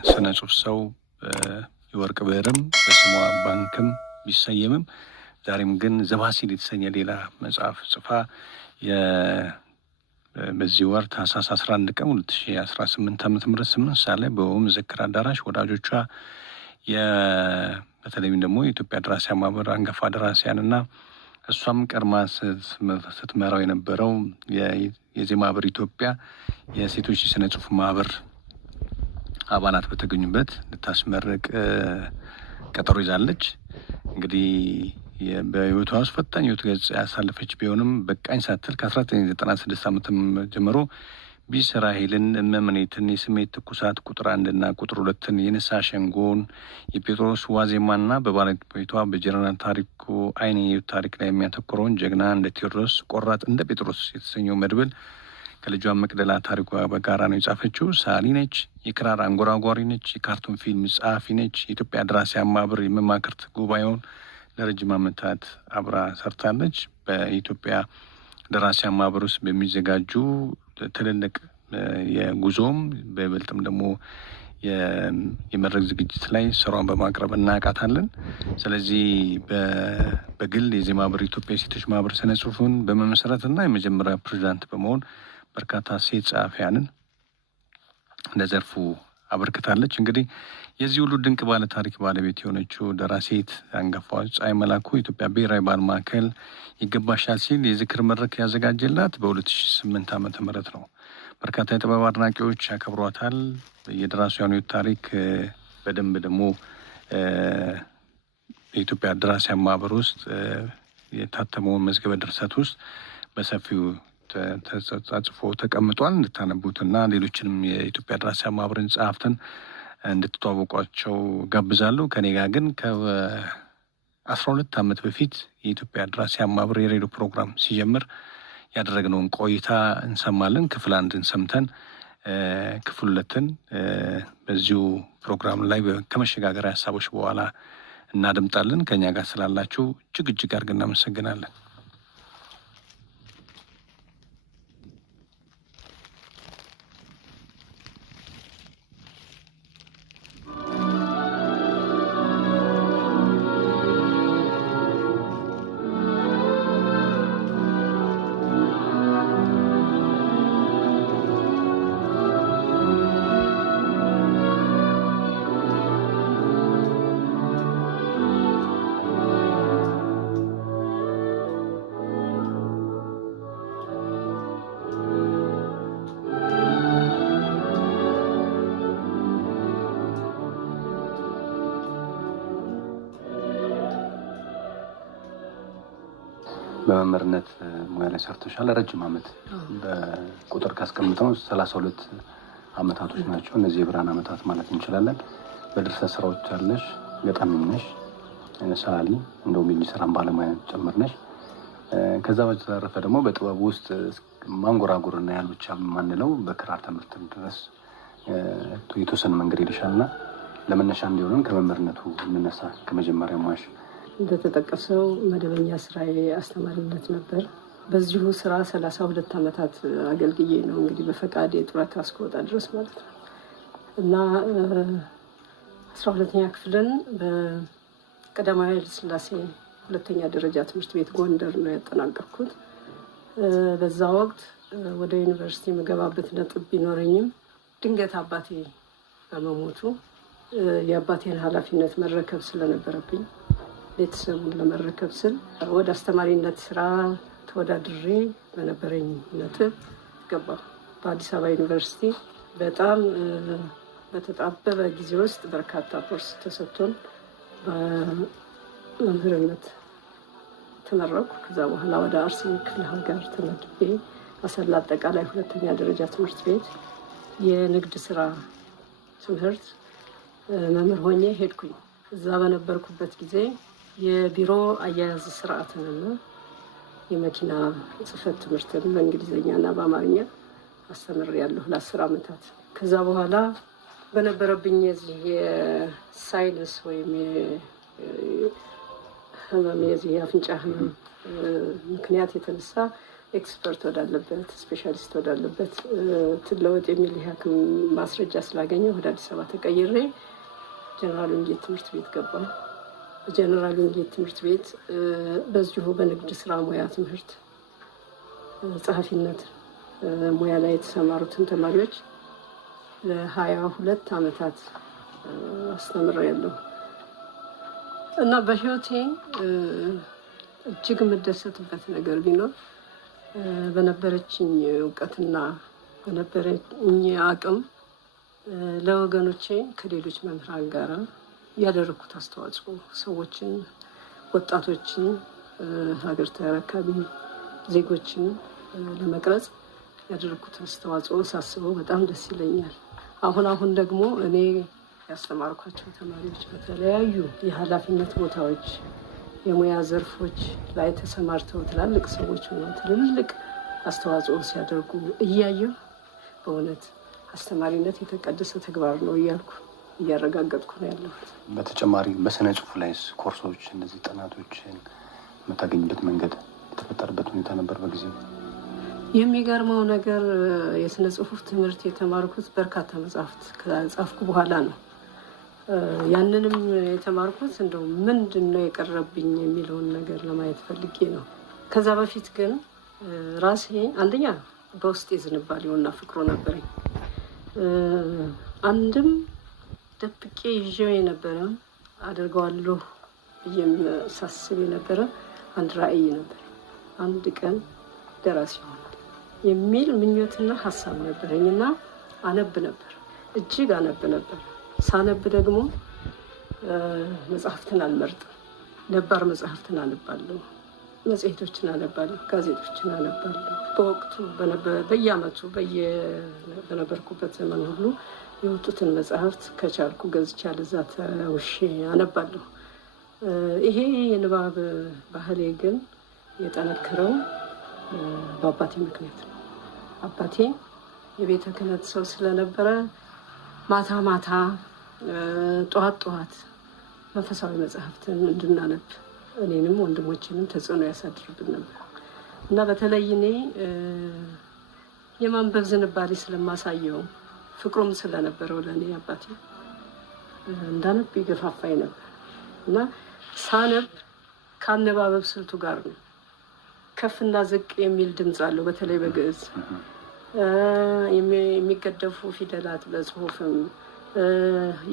የስነ ጽሁፍ ሰው የወርቅ ብዕርም በስሟ ባንክም ቢሰየምም ዛሬም ግን ዘባሲል የተሰኘ ሌላ መጽሐፍ ጽፋ በዚህ ወር ታህሳስ 11 ቀን 2018 ዓ.ም 8 ሰዓት ላይ በመዘክር አዳራሽ ወዳጆቿ በተለይም ደግሞ የኢትዮጵያ ደራሲያን ማህበር አንጋፋ ደራሲያንና እሷም ቀድማ ስትመራው የነበረው የዜማ ማህበር ኢትዮጵያ የሴቶች የስነ ጽሁፍ ማህበር አባላት በተገኙበት ልታስመርቅ ቀጠሮ ይዛለች። እንግዲህ በህይወቷ ውስጥ ፈታኝ ህይወት ገጽ ያሳለፈች ቢሆንም በቃኝ ሳትል ከ1996 ዓመት ጀምሮ ቢስራኤልን፣ እመምኔትን፣ የስሜት ትኩሳት ቁጥር 1 ቁጥር 2 የንስሐ ሸንጎን፣ የጴጥሮስ ዋዜማና በባለቤቷ በጀነራል ታሪኩ አይኔ ታሪክ ላይ የሚያተኩረውን ጀግና እንደ ቴዎድሮስ፣ ቆራጥ እንደ ጴጥሮስ የተሰኘው መድብል ከልጇ መቅደላ ታሪኳ በጋራ ነው የጻፈችው። ሰዓሊ ነች፣ የክራር አንጎራጓሪ ነች፣ የካርቱን ፊልም ጸሐፊ ነች። የኢትዮጵያ ደራሲያን ማህበር የመማክርት ጉባኤውን ለረጅም ዓመታት አብራ ሰርታለች። በኢትዮጵያ ደራሲያን ማህበር ውስጥ በሚዘጋጁ ትልልቅ የጉዞም በይበልጥም ደግሞ የመድረክ ዝግጅት ላይ ስራዋን በማቅረብ እናውቃታለን። ስለዚህ በግል የዜማ ማህበር ኢትዮጵያ የሴቶች ማህበር ስነ ጽሁፍን በመመስረትና የመጀመሪያ ፕሬዚዳንት በመሆን በርካታ ሴት ጸሐፊያንን ለዘርፉ አበርክታለች። እንግዲህ የዚህ ሁሉ ድንቅ ባለ ታሪክ ባለቤት የሆነችው ደራሲት አንጋፋዋ ፀሐይ መላኩ ኢትዮጵያ ብሔራዊ ባህል ማዕከል ይገባሻል ሲል የዝክር መድረክ ያዘጋጀላት በ2008 ዓመተ ምህረት ነው። በርካታ የጥበብ አድናቂዎች ያከብሯታል። የደራሲያኑ ታሪክ በደንብ ደግሞ የኢትዮጵያ ደራሲያን ማህበር ውስጥ የታተመውን መዝገበ ድርሰት ውስጥ በሰፊው ተጻጽፎ ተቀምጧል። እንድታነቡትና ሌሎችንም የኢትዮጵያ ደራሲያን ማህበርን ጸሐፍትን እንድትተዋወቋቸው ጋብዛለሁ። ከኔ ጋር ግን ከ12 ዓመት በፊት የኢትዮጵያ ደራሲያን ማህበር የሬዲዮ ፕሮግራም ሲጀምር ያደረግነውን ቆይታ እንሰማለን። ክፍል 1 ሰምተን ክፍል 2 በዚሁ ፕሮግራም ላይ ከመሸጋገሪያ ሀሳቦች በኋላ እናደምጣለን። ከኛ ጋር ስላላችሁ እጅግ አድርገን እናመሰግናለን። በመምህርነት ሙያ ላይ ሰርተሻል። ረጅም ዓመት በቁጥር ካስቀምጠው 32 ዓመታቶች ናቸው። እነዚህ የብርሃን ዓመታት ማለት እንችላለን። በድርሰት ስራዎች አለሽ፣ ገጣሚም ነሽ፣ ሰዓሊ እንደውም የሚሰራን ባለሙያ ጭምር ነሽ። ከዛ በተረፈ ደግሞ በጥበብ ውስጥ ማንጎራጉርና ያሉቻ ማንለው በክራር ትምህርት ድረስ የተወሰነ መንገድ ሄደሻልና ለመነሻ እንዲሆነን ከመምህርነቱ እንነሳ። ከመጀመሪያ ሙያሽ እንደተጠቀሰው መደበኛ ስራዬ አስተማሪነት ነበር። በዚሁ ስራ 32 ዓመታት አገልግዬ ነው እንግዲህ በፈቃድ የጡረታ እስከወጣ ድረስ ማለት ነው። እና 12ኛ ክፍልን በቀዳማዊ ኃይለ ሥላሴ ሁለተኛ ደረጃ ትምህርት ቤት ጎንደር ነው ያጠናቀቅኩት። በዛ ወቅት ወደ ዩኒቨርሲቲ የምገባበት ነጥብ ቢኖረኝም ድንገት አባቴ በመሞቱ የአባቴን ኃላፊነት መረከብ ስለነበረብኝ ቤተሰቡን ለመረከብ ስል ወደ አስተማሪነት ስራ ተወዳድሬ በነበረኝ ነጥብ ገባሁ። በአዲስ አበባ ዩኒቨርሲቲ በጣም በተጣበበ ጊዜ ውስጥ በርካታ ኮርስ ተሰጥቶን በመምህርነት ተመረኩ። ከዛ በኋላ ወደ አርሲ ክፍለ ሀገር ተመድቤ አሰላ አጠቃላይ ሁለተኛ ደረጃ ትምህርት ቤት የንግድ ስራ ትምህርት መምህር ሆኜ ሄድኩኝ። እዛ በነበርኩበት ጊዜ የቢሮ አያያዝ ስርዓትንና የመኪና ጽህፈት ትምህርትን በእንግሊዝኛና በአማርኛ አስተምሬያለሁ ለ10 ዓመታት። ከዛ በኋላ በነበረብኝ የዚህ የሳይነስ ወይም ህመም የዚህ የአፍንጫ ህመም ምክንያት የተነሳ ኤክስፐርት ወዳለበት ስፔሻሊስት ወዳለበት ትለወጥ የሚል የሐኪም ማስረጃ ስላገኘው ወደ አዲስ አበባ ተቀይሬ ጀነራል ወንጌል ትምህርት ቤት ገባሁ። ጀነራል ወንጌል ትምህርት ቤት በዚሁ በንግድ ስራ ሙያ ትምህርት ጸሐፊነት ሙያ ላይ የተሰማሩትን ተማሪዎች ለ22 ዓመታት አስተምሬያለሁ እና በህይወቴ እጅግ የምደሰትበት ነገር ቢኖር በነበረችኝ እውቀትና በነበረኝ አቅም ለወገኖቼ ከሌሎች መምህራን ጋር ያደረኩት አስተዋጽኦ ሰዎችን፣ ወጣቶችን፣ ሀገር ተረካቢ ዜጎችን ለመቅረጽ ያደረኩት አስተዋጽኦ ሳስበው በጣም ደስ ይለኛል። አሁን ደግሞ እኔ ያስተማርኳቸው ተማሪዎች በተለያዩ የኃላፊነት ቦታዎች የሙያ ዘርፎች ላይ ተሰማርተው ትላልቅ ሰዎች ሆነው ትልልቅ አስተዋጽኦ ሲያደርጉ እያየሁ በእውነት አስተማሪነት የተቀደሰ ተግባር ነው እያልኩ እያረጋገጥኩ ነው ያለሁት። በተጨማሪ በስነ ጽሁፍ ላይስ ኮርሶች እነዚህ ጥናቶችን የምታገኝበት መንገድ የተፈጠረበት ሁኔታ ነበር በጊዜው? የሚገርመው ነገር የስነ ጽሁፍ ትምህርት የተማርኩት በርካታ መጽሐፍት ከጻፍኩ በኋላ ነው። ያንንም የተማርኩት እንደው ምንድን ነው የቀረብኝ የሚለውን ነገር ለማየት ፈልጌ ነው። ከዛ በፊት ግን ራሴ አንደኛ በውስጤ ዝንባሌውና ፍቅሩ ነበረኝ። አንድም ደብቄ ይዤው የነበረ አድርገዋለሁ ብዬም ሳስብ የነበረ አንድ ራዕይ ነበር። አንድ ቀን ደራሲ ይሆናል የሚል ምኞትና ሀሳብ ነበረኝና አነብ ነበር፣ እጅግ አነብ ነበር። ሳነብ ደግሞ መጽሐፍትን አልመርጥም። ነባር መጽሐፍትን አነባለሁ፣ መጽሔቶችን አነባለሁ፣ ጋዜጦችን አነባለሁ። በወቅቱ በየዓመቱ በነበርኩበት ዘመን ሁሉ የወጡትን መጽሐፍት ከቻልኩ ገዝቼ አለዛ ተውሼ አነባለሁ። ይሄ የንባብ ባህሌ ግን የጠነከረው በአባቴ ምክንያት ነው። አባቴ የቤተ ክህነት ሰው ስለነበረ ማታ ማታ ጠዋት መንፈሳዊ መጽሐፍትን እንድናነብ እኔንም ወንድሞችንም ተጽዕኖ ያሳድርብን ነበር እና በተለይ እኔ የማንበብ ዝንባሌ ስለማሳየው ፍቅሩም ስለነበረው ለእኔ አባቴ እንዳነብ ይገፋፋኝ ነበር እና ሳነብ ከአነባበብ ስልቱ ጋር ነው። ከፍና ዝቅ የሚል ድምፅ አለው። በተለይ በግዕዝ የሚገደፉ ፊደላት በጽሁፍም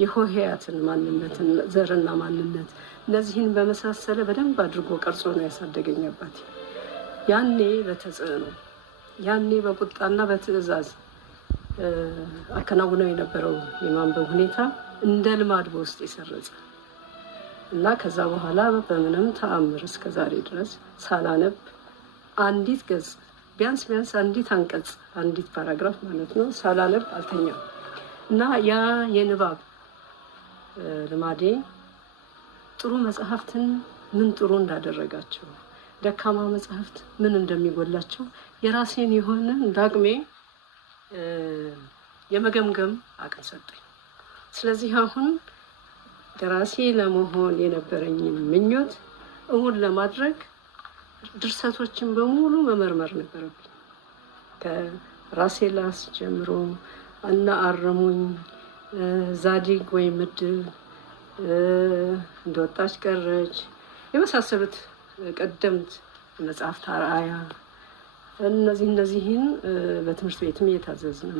የሆሄያትን ማንነትን ዘርና ማንነት እነዚህን በመሳሰለ በደንብ አድርጎ ቀርጾ ነው ያሳደገኝ አባቴ። ያኔ በተጽዕኖ ያኔ በቁጣና በትዕዛዝ አከናውነው የነበረው የማንበብ ሁኔታ እንደ ልማድ በውስጥ የሰረጸ እና ከዛ በኋላ በምንም ተአምር እስከ ዛሬ ድረስ ሳላነብ አንዲት ገጽ ቢያንስ አንዲት አንቀጽ አንዲት ፓራግራፍ ማለት ነው ሳላነብ አልተኛም እና ያ የንባብ ልማዴ ጥሩ መጽሐፍትን ምን ጥሩ እንዳደረጋቸው፣ ደካማ መጽሐፍት ምን እንደሚጎላቸው የራሴን የሆነ እንዳቅሜ የመገምገም አቅም ሰጠኝ። ስለዚህ አሁን ደራሲ ለመሆን የነበረኝን ምኞት እውን ለማድረግ ድርሰቶችን በሙሉ መመርመር ነበረብኝ። ከራሴላስ ጀምሮ እና አረሙኝ፣ ዛዲግ ወይ ምድብ፣ እንደወጣች ቀረች የመሳሰሉት ቀደምት መጽሐፍት አርአያ እነዚህን በትምህርት ቤትም እየታዘዝን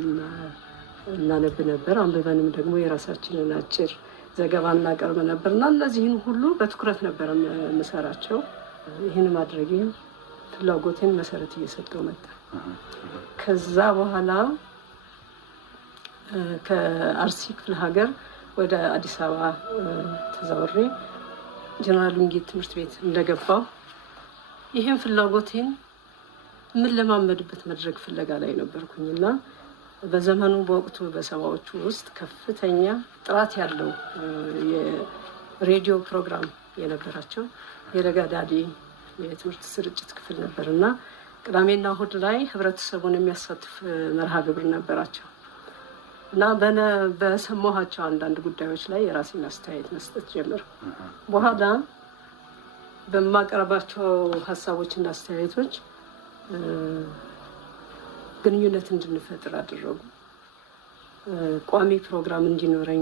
እናነብ ነበር። አንብበንም ደግሞ የራሳችንን አጭር ዘገባ እናቀርብ ነበር እና እነዚህን ሁሉ በትኩረት ነበር የምሰራቸው። ይህን ማድረጌ ፍላጎቴን መሰረት እየሰጠው መጣ። ከዛ በኋላ ከአርሲ ክፍለ ሀገር ወደ አዲስ አበባ ተዛውሬ ጀነራል ወንጌል ትምህርት ቤት እንደገባው ይህን ፍላጎቴን ምን ለማመድበት መድረክ ፍለጋ ላይ ነበርኩኝና በዘመኑ በወቅቱ በሰባዎቹ ውስጥ ከፍተኛ ጥራት ያለው የሬዲዮ ፕሮግራም የነበራቸው የለጋዳዲ የትምህርት ስርጭት ክፍል ነበርና ቅዳሜና እሁድ ላይ ህብረተሰቡን የሚያሳትፍ መርሃ ግብር ነበራቸው እና በሰማኋቸው አንዳንድ ጉዳዮች ላይ የራሴን አስተያየት መስጠት ጀመርኩ። በኋላ በማቀርባቸው ሀሳቦችና አስተያየቶች ግንኙነት እንድንፈጥር አደረጉ። ቋሚ ፕሮግራም እንዲኖረኝ